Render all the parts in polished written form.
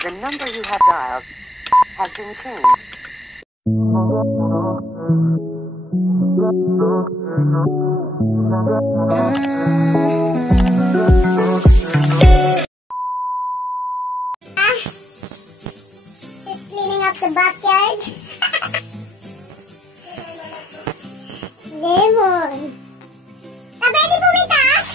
The number you have dialed has been changed. She's cleaning up the backyard. Lemon. Pwede bumitas?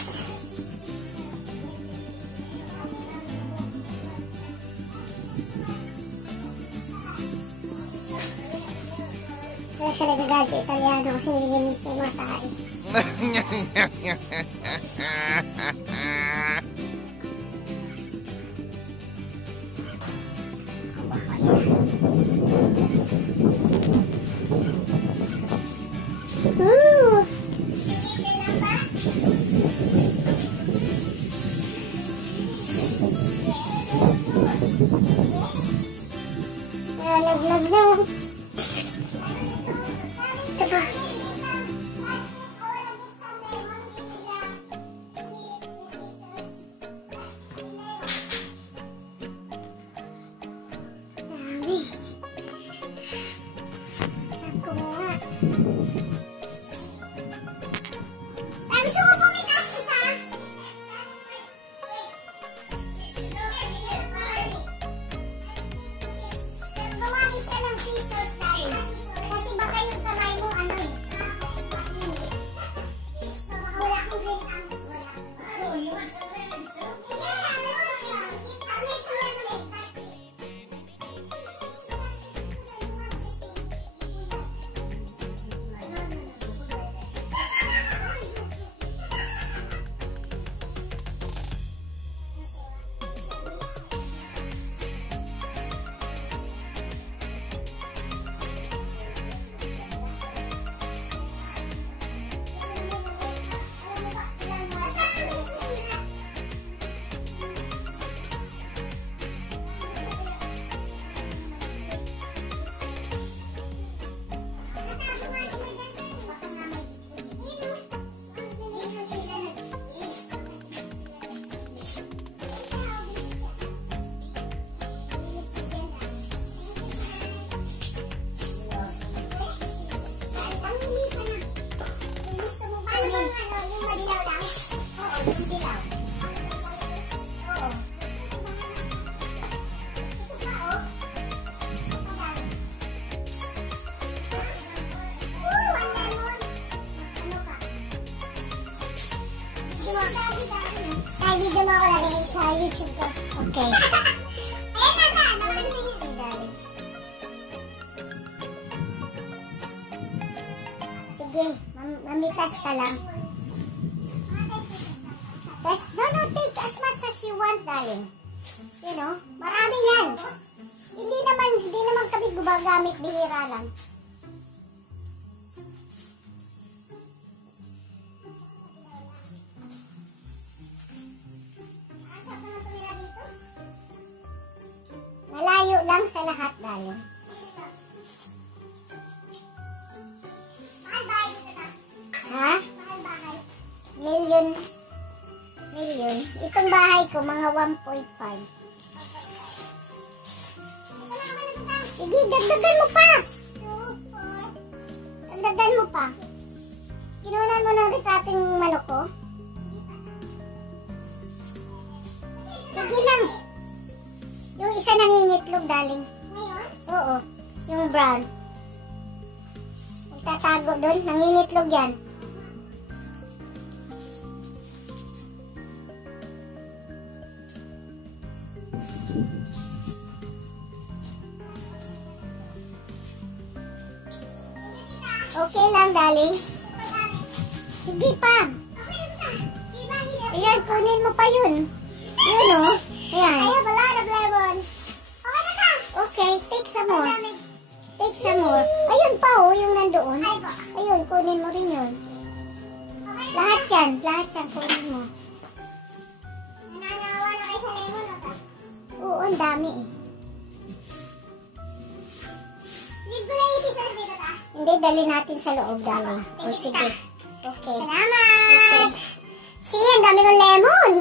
Kaya siya nagagalit Italiano kasi nilinis sa mga tayo. Laglag na. Ito pa. Dami. Ako nga. Gusto ko pumitas isa. Gumamit ka ng scissors tayo. Kasi baka yung kamay mo ano eh. Wala akong green angle. Ay, video mo ako lagi sa YouTube ko. Okay. Ayan na, naman na yun. Sige, mamitas ka lang. Just don't take as much as you want, darling. You know, marami yan. Hindi naman kami gumagamit, bihira lang. Malayo lang sa lahat, darling. Ha? Million. Itong bahay ko, mga 1.5. Sige, dagdagan mo pa. Dagdagan mo pa. Kinunan mo ng retrating manok ko. Sige lang. Yung isa nangingitlog, darling. Oo, yung brown. Magtatago doon, nangingitlog yan. Okay lang, darling. Sige pa. Ayan, kunin mo pa yun. Yun o. Ayan. I have a lot of lemon. Okay, take some more. Take some more. Ayun pa o, yung nandoon. Ayun, kunin mo rin yun. Lahat yan, kunin mo. Nananawa na kayo sa lemon o ba? Oo, ang dami eh. Ligo na yung scissors dito ta? Hindi, dali natin sa loob, darling. O sige. Okay. Salamat! Okay. See, ang dami ng lemon!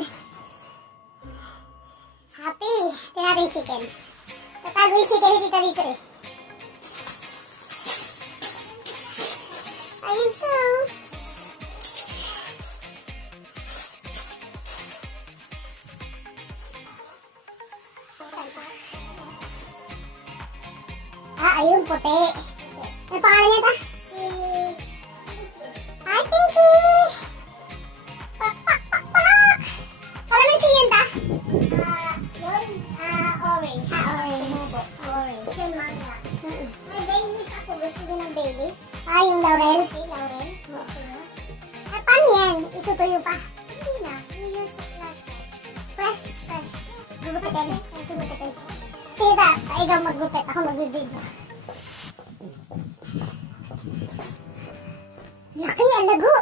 Happy. Ito natin yung chicken. Tatago yung chicken ni Tita dito eh. Ayun siya. Ayun, puti. Ano pangalan niya ta? Si... Hi, Pinky! Pak, pak, pak, pak! Pangalan si yun ta? Yun, orange. Orange. Orange. Yun, manga. May Bailey ako. Gusto din ng Bailey. Yung Laurel? Okay, Laurel. Paano yan? Itutuyo pa? Hindi na. You use it like fresh. Gugupitin. Gugupitin. Sige ta, ikaw maggupit. Ako magbibig. Laki, ang lago.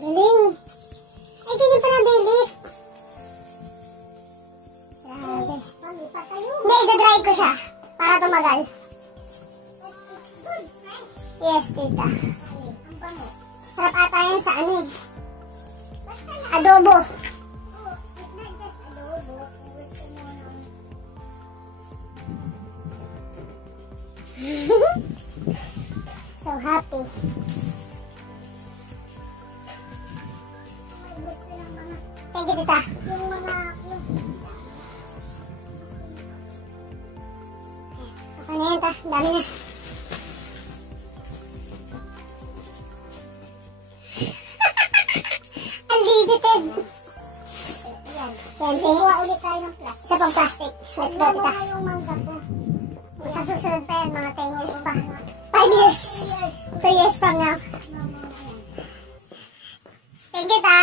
Galing. Ay, ganyan pala, Bailey. Grabe. Hindi, idadry ko siya. Para tumagal. Yes, tita. Sarap ata yan sa ano eh. Adobo. So happy. Thank you, tita. Okay na yan, ta. Dami na. Unlimited. Yan. Kuha ulit tayo ng plastic. Isa pang plastic. Let's go, tita. Sa susunod pa yan, mga 10 years pa. 5 years. 2 years from now. Thank you, ta.